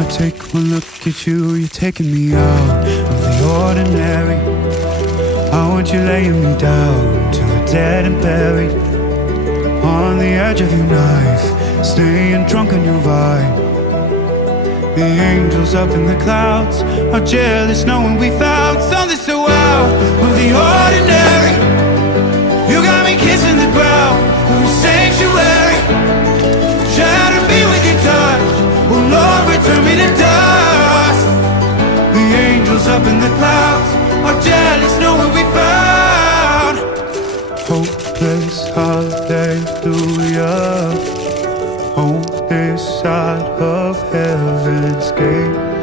I take one look at you, you're taking me out of the ordinary. I want you laying me down till we're dead and buried, on the edge of your knife, staying drunk on your vibe. The angels up in the clouds are jealous knowing we found something so out of the ordinary. You got me kissing the ground, every sanctuary, trying to be with your touch. Oh Lord, return me to dust. The angels up in the clouds are jealous knowing we found hopeless, hallelujah, on this side of heaven's gate.